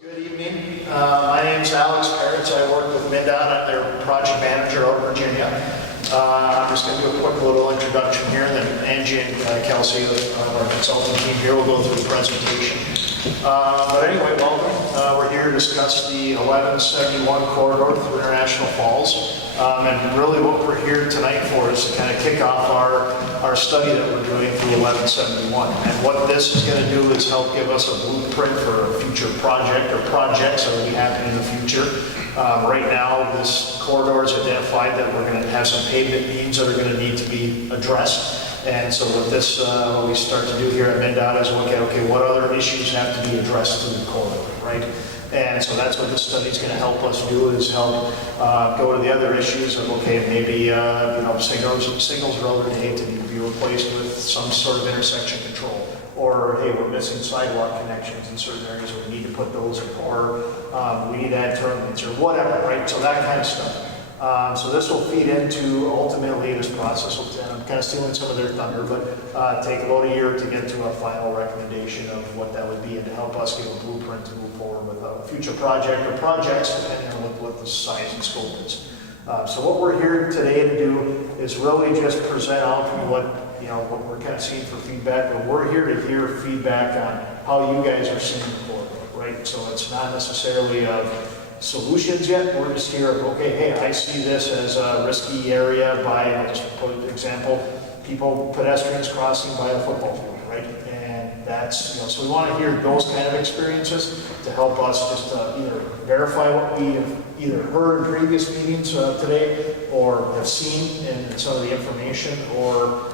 Good evening. My name is Alex Parrots. I work with Int'l. I'm their project manager out of Virginia. I'm just going to do a quick little introduction here, and then Angie and Kelsey, our consulting team here, will go through the presentation. But anyway, welcome. We're here to discuss the 1171 corridor through International Falls. And really what we're here tonight for is to kind of kick off our study that we're doing through 1171. And what this is going to do is help give us a blueprint for a future project or projects that will be happening in the future. Right now, this corridor is identified that we're going to have some pavement needs that are going to need to be addressed. And so what we start to do here at Int'l is look at, okay, what other issues have to be addressed through the corridor, right? And so that's what this study is going to help us do, is help go to the other issues of, okay, maybe signals are older date to need to be replaced with some sort of intersection control, or hey, we're missing sidewalk connections in certain areas, we need to put those in, or we need to add turn lanes or whatever, right? So that kind of stuff. So this will feed into ultimately this process. And I'm kind of stealing some of their thunder, but take about a year to get to a final recommendation of what that would be, and to help us give a blueprint to move forward with a future project or projects, depending on what the size and scope is. So what we're here today to do is really just present out what we're kind of seeing for feedback, but we're here to hear feedback on how you guys are seeing the corridor, right? So it's not necessarily solutions yet. We're just here of, okay, hey, I see this as a risky area by, I'll just put an example, pedestrians crossing by the football field, right? And that's, so we want to hear those kind of experiences to help us just either verify what we have either heard in previous meetings today, or have seen in some of the information, or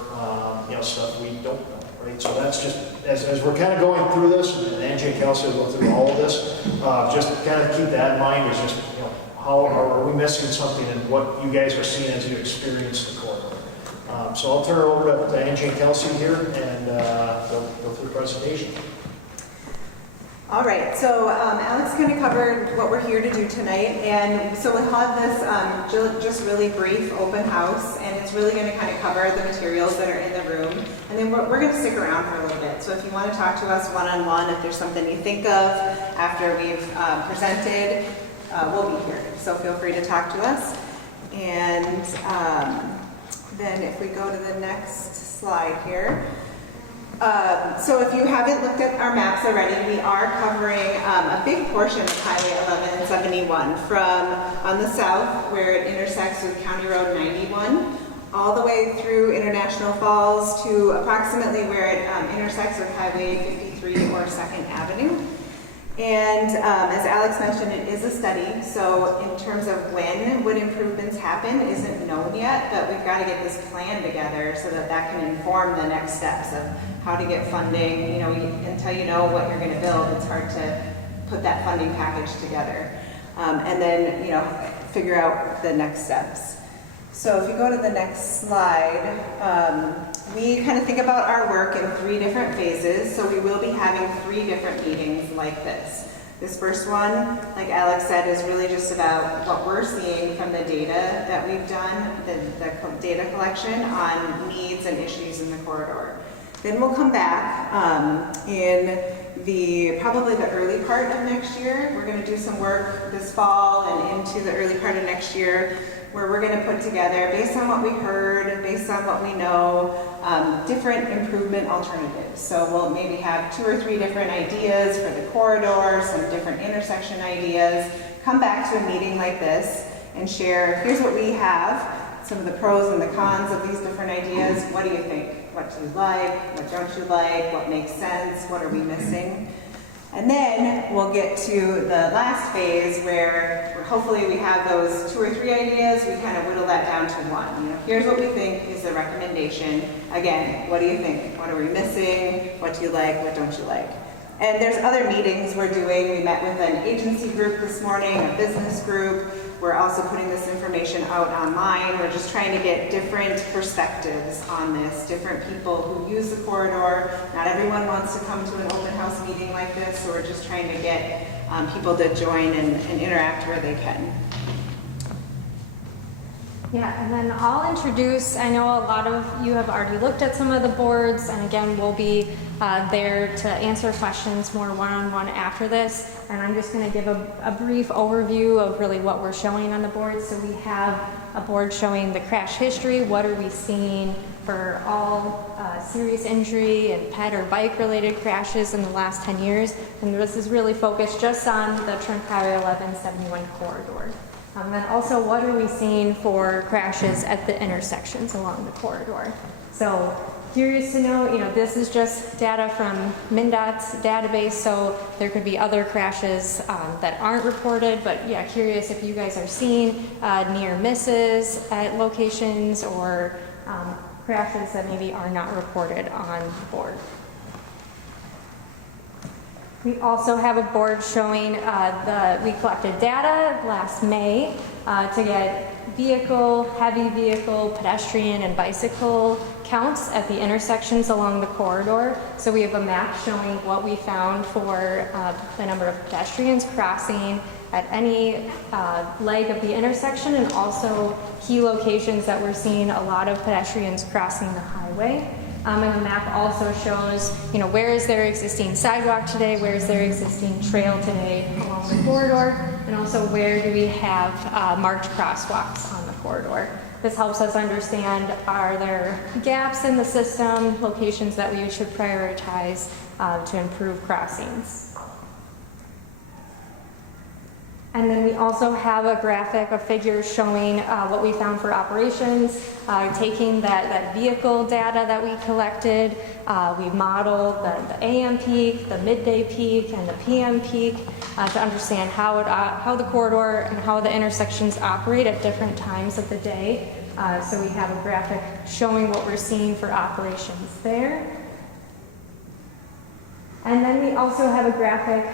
stuff we don't know, right? So that's just, as we're kind of going through this, and Angie and Kelsey will go through all of this, just kind of keep that in mind, is just, how are we missing something, and what you guys are seeing as you experience the corridor. So I'll turn it over to Angie and Kelsey here, and they'll go through the presentation. All right, so Alex kind of covered what we're here to do tonight, and so we'll have this just really brief open house, and it's really going to kind of cover the materials that are in the room, and then we're going to stick around for a little bit. So if you want to talk to us one-on-one, if there's something you think of after we've presented, we'll be here, so feel free to talk to us. And then if we go to the next slide here. So if you haven't looked at our maps already, we are covering a big portion of Highway 1171 from on the south, where it intersects with County Road 91, all the way through International Falls to approximately where it intersects with Highway 53 or 2nd Avenue. And as Alex mentioned, it is a study, so in terms of when would improvements happen isn't known yet, but we've got to get this plan together so that that can inform the next steps of how to get funding. Until you know what you're going to build, it's hard to put that funding package together. And then, figure out the next steps. So if you go to the next slide, we kind of think about our work in 3 different phases. So we will be having 3 different meetings like this. This first one, like Alex said, is really just about what we're seeing from the data that we've done, the data collection on needs and issues in the corridor. Then we'll come back in probably the early part of next year. We're going to do some work this fall and into the early part of next year, where we're going to put together, based on what we heard, based on what we know, different improvement alternatives. So we'll maybe have 2 or 3 different ideas for the corridor, some different intersection ideas, come back to a meeting like this and share, here's what we have, some of the pros and the cons of these different ideas. What do you think? What do you like? What don't you like? What makes sense? What are we missing? And then we'll get to the last phase where hopefully we have those 2 or 3 ideas, we kind of whittle that down to 1. Here's what we think is the recommendation. Again, what do you think? What are we missing? What do you like? What don't you like? And there's other meetings we're doing. We met with an agency group this morning, a business group. We're also putting this information out online. We're just trying to get different perspectives on this, different people who use the corridor. Not everyone wants to come to an open house meeting like this, so we're just trying to get people to join and interact where they can. Yeah, and then I'll introduce, I know a lot of you have already looked at some of the boards, and again, we'll be there to answer questions more one-on-one after this. And I'm just gonna give a brief overview of really what we're showing on the board. So we have a board showing the crash history, what are we seeing for all serious injury and pet or bike related crashes in the last 10 years. And this is really focused just on the Trunk Highway 1171 corridor. And then also, what are we seeing for crashes at the intersections along the corridor? So curious to know, this is just data from MnDOT's database, so there could be other crashes that aren't reported, but yeah, curious if you guys are seeing near misses at locations or crashes that maybe are not reported on the board. We also have a board showing we collected data last May to get heavy vehicle, pedestrian, and bicycle counts at the intersections along the corridor. So we have a map showing what we found for the number of pedestrians crossing at any leg of the intersection, and also key locations that we're seeing a lot of pedestrians crossing the highway. And the map also shows, where is their existing sidewalk today, where is their existing trail today along the corridor, and also where do we have marked crosswalks on the corridor. This helps us understand, are there gaps in the system, locations that we should prioritize to improve crossings. And then we also have a graphic of figures showing what we found for operations, taking that vehicle data that we collected. We modeled the AM peak, the midday peak, and the PM peak to understand how the corridor and how the intersections operate at different times of the day. So we have a graphic showing what we're seeing for operations there. And then we also have a graphic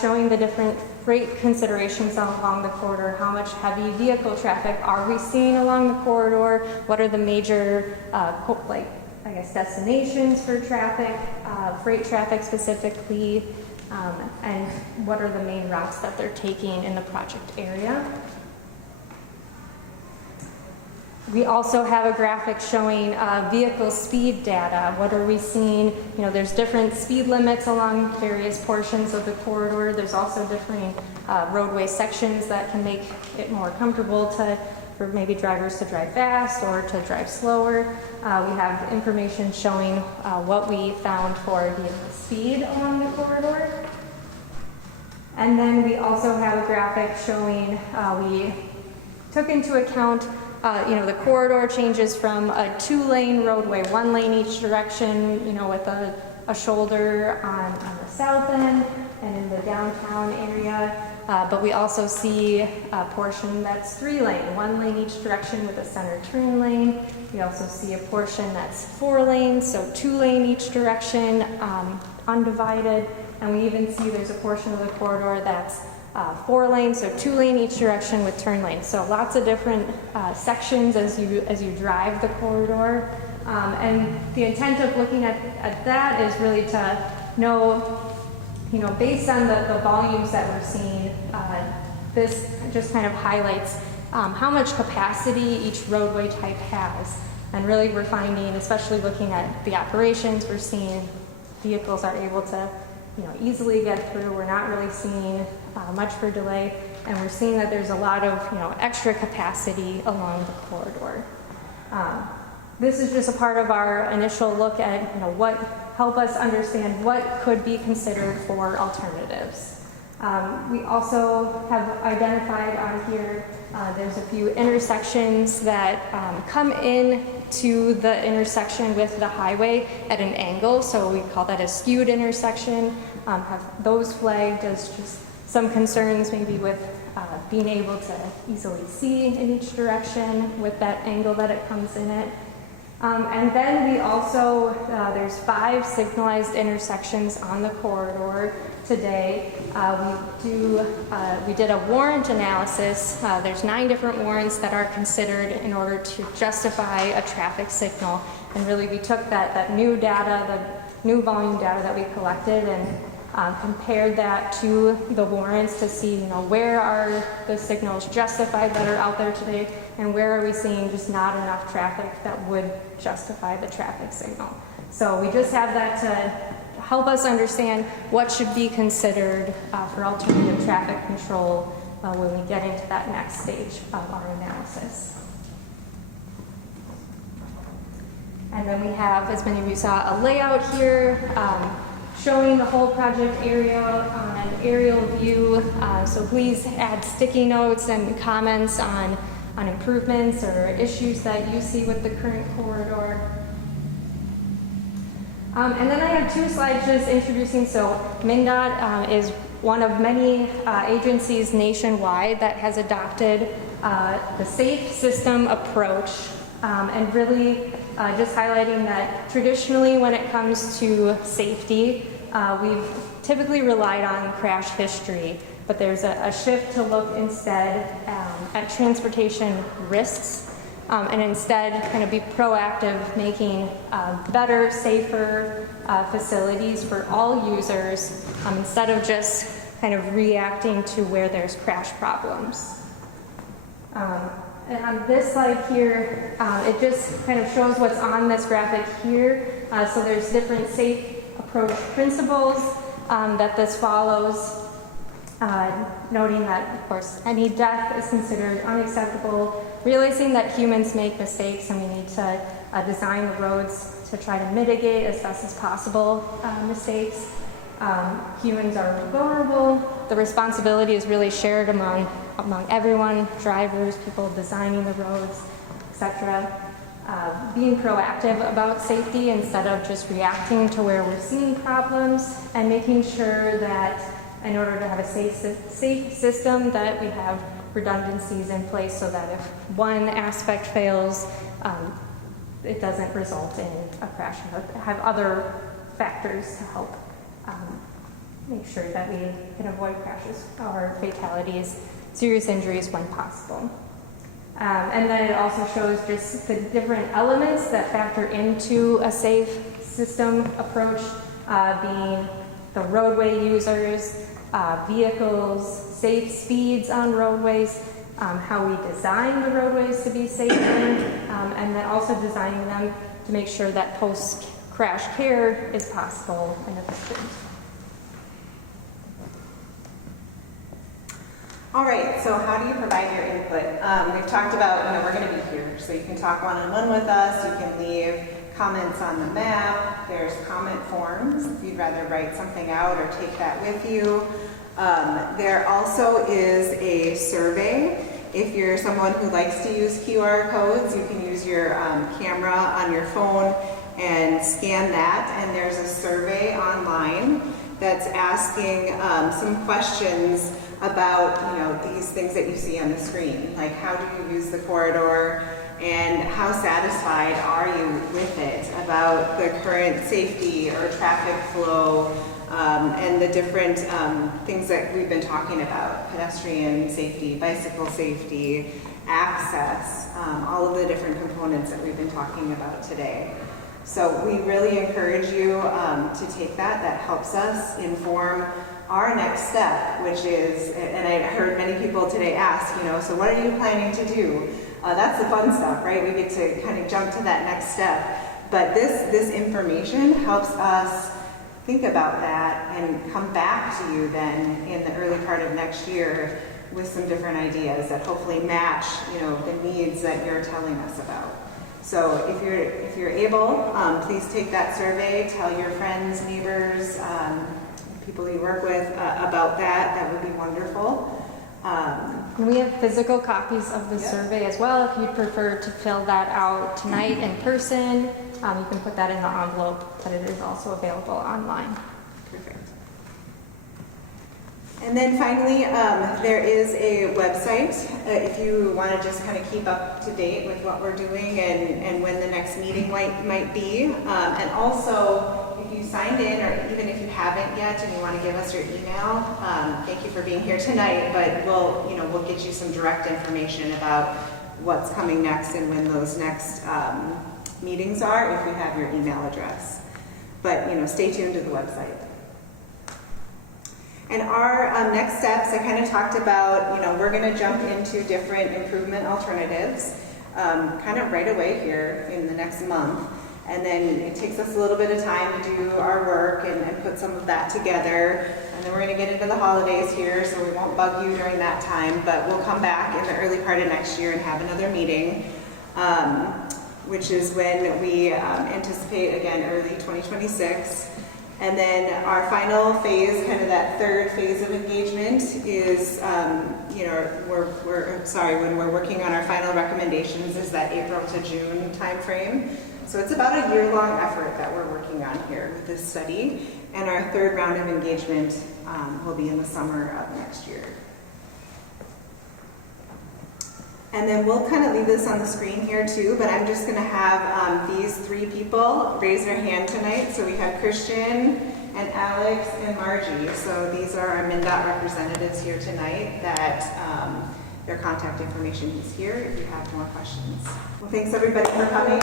showing the different freight considerations along the corridor. How much heavy vehicle traffic are we seeing along the corridor? What are the major, destinations for traffic, freight traffic specifically, and what are the main routes that they're taking in the project area? We also have a graphic showing vehicle speed data. What are we seeing? There's different speed limits along various portions of the corridor. There's also different roadway sections that can make it more comfortable for maybe drivers to drive fast or to drive slower. We have information showing what we found for vehicle speed along the corridor. And then we also have a graphic showing we took into account the corridor changes from a 2-lane roadway, 1 lane each direction, with a shoulder on the south end and in the downtown area. But we also see a portion that's 3-lane, 1 lane each direction with a center turn lane. We also see a portion that's 4 lanes, so 2 lane each direction, undivided. And we even see there's a portion of the corridor that's 4 lanes, so 2 lane each direction with turn lanes. So lots of different sections as you drive the corridor. And the intent of looking at that is really to know, based on the volumes that we're seeing, this just kind of highlights how much capacity each roadway type has. And really we're finding, especially looking at the operations, we're seeing vehicles are able to easily get through. We're not really seeing much for delay, and we're seeing that there's a lot of extra capacity along the corridor. This is just a part of our initial look at what help us understand what could be considered for alternatives. We also have identified on here there's a few intersections that come in to the intersection with the highway at an angle, so we call that a skewed intersection. Have those flagged as just some concerns maybe with being able to easily see in each direction with that angle that it comes in at. And then we also, there's 5 signalized intersections on the corridor today. We did a warrant analysis. There's 9 different warrants that are considered in order to justify a traffic signal. And really we took that new data, the new volume data that we collected, and compared that to the warrants to see, where are the signals justified that are out there today, and where are we seeing just not enough traffic that would justify the traffic signal. So we just have that to help us understand what should be considered for alternative traffic control when we get into that next stage of our analysis. And then we have, as many of you saw, a layout here showing the whole project area on an aerial view. So please add sticky notes and comments on improvements or issues that you see with the current corridor. And then I have 2 slides just introducing, so MnDOT is one of many agencies nationwide that has adopted the safe system approach, and really just highlighting that traditionally when it comes to safety, we've typically relied on crash history, but there's a shift to look instead at transportation risks, and instead kind of be proactive, making better, safer facilities for all users, instead of just kind of reacting to where there's crash problems. And on this slide here, it just kind of shows what's on this graphic here. So there's different safe approach principles that this follows, noting that, of course, any death is considered unacceptable, realizing that humans make mistakes and we need to design the roads to try to mitigate as best as possible mistakes. Humans are vulnerable. The responsibility is really shared among everyone, drivers, people designing the roads, etc. Being proactive about safety instead of just reacting to where we're seeing problems, and making sure that in order to have a safe system that we have redundancies in place so that if one aspect fails, it doesn't result in a crash, have other factors to help make sure that we can avoid crashes or fatalities, serious injuries when possible. And then it also shows just the different elements that factor into a safe system approach, being the roadway users, vehicles, safe speeds on roadways, how we design the roadways to be safer, and then also designing them to make sure that post-crash care is possible and efficient. All right, so how do you provide your input? We've talked about, we're going to be here, so you can talk one-on-one with us, you can leave comments on the map, there's comment forms if you'd rather write something out or take that with you. There also is a survey. If you're someone who likes to use QR codes, you can use your camera on your phone and scan that, and there's a survey online that's asking some questions about these things that you see on the screen, like how do you use the corridor and how satisfied are you with it, about the current safety or traffic flow, and the different things that we've been talking about, pedestrian safety, bicycle safety, access, all of the different components that we've been talking about today. So we really encourage you to take that. That helps us inform our next step, which is, and I heard many people today ask, so what are you planning to do? That's the fun stuff, right? We get to kind of jump to that next step. But this information helps us think about that and come back to you then in the early part of next year with some different ideas that hopefully match, the needs that you're telling us about. So if you're able, please take that survey, tell your friends, neighbors, people you work with about that. That would be wonderful. And we have physical copies of the survey as well. If you'd prefer to fill that out tonight in person, you can put that in the envelope, but it is also available online. Perfect. And then finally, there is a website if you want to just kind of keep up to date with what we're doing and when the next meeting might be. And also, if you signed in, or even if you haven't yet and you want to give us your email, thank you for being here tonight, but we'll get you some direct information about what's coming next and when those next meetings are, if we have your email address. But stay tuned to the website. And our next steps, I kind of talked about, we're going to jump into different improvement alternatives kind of right away here in the next month. And then it takes us a little bit of time to do our work and put some of that together. And then we're going to get into the holidays here, so we won't bug you during that time. But we'll come back in the early part of next year and have another meeting, which is when we anticipate, again, early 2026. And then our final phase, kind of that third phase of engagement is, when we're working on our final recommendations is that April to June timeframe. So it's about a year-long effort that we're working on here with this study. And our third round of engagement will be in the summer of next year. And then we'll kind of leave this on the screen here too, but I'm just going to have these three people raise their hand tonight. So we have Christian and Alex and Margie. So these are our MnDOT representatives here tonight that their contact information is here if you have more questions. Well, thanks everybody for coming.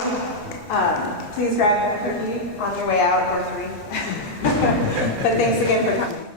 Please grab a cookie on your way out or three. But thanks again for coming.